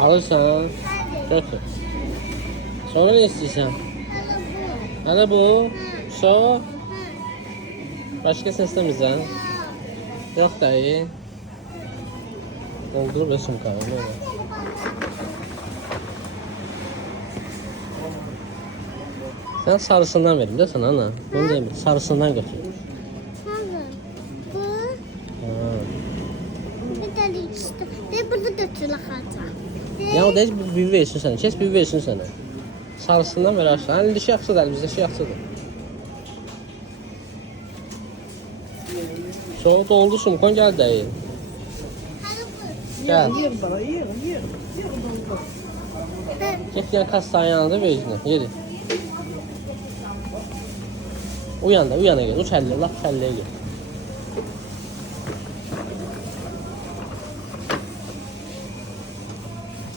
Alırsan. Götür. Sonra ne istiyorsan? Hala bu. Şu. Başkasını istemiyorsan? Yok dayı. Doldur ve sumka. Sen sarısından verim de sana ana. Bunu değil mi? Sarısından götür. Bu. Bir tane işte. Ve bunu götürürler hatta. Ya o da bir versin sana. Kes bir versin sana. Sarısından ver aşağı. Hani dişi yaxşıdır, bizdə şey yaxşıdır. Soğuk doldu sumkon gel dayı. Gel. Get yan kastanın yanında versinler. Yedi. Uyan da uyana gel. Uç elle. Laf elleye gel.